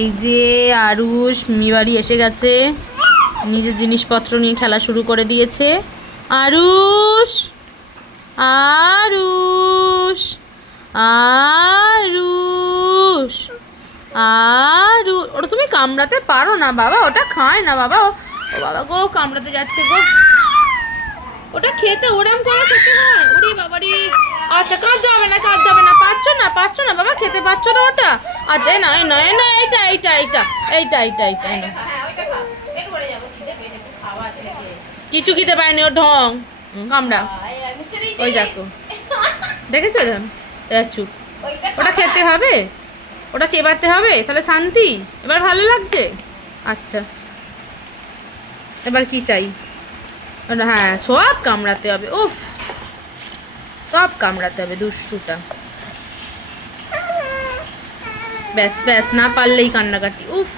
এই যে আরুষ মিবাড়ি এসে গেছে, নিজের জিনিসপত্র নিয়ে খেলা শুরু করে দিয়েছে। আরুষ, আরুষ, আরুষ, ওটা তুমি কামড়াতে পারো না বাবা, ওটা খায় না বাবা। ও বাবা গো, কামড়াতে যাচ্ছে গো। ওটা খেতে ওরম করে খেতে হয়? ওরে বাবারে। আচ্ছা, কাঁদতে হবে না, কাঁদতে হবে না। পাচ্ছ না বাবা, খেতে পাচ্ছ না ওটা? আচ্ছা, না এইটা এইটা এইটা এইটা এইটা এইটা না, কিছু খেতে পায়নি ওর ঢং। কামড়া, ওই দেখো, দেখেছো? চুপ। ওটা খেতে হবে, ওটা চেবাতে হবে, তাহলে শান্তি। এবার ভালো লাগছে? আচ্ছা, এবার কি চাই? হ্যাঁ, সব কামড়াতে হবে। উফ, সব কামড়াতে হবে দুষ্টুটা। ব্যাস ব্যাস, না পারলেই কান্নাকাটি। উফ।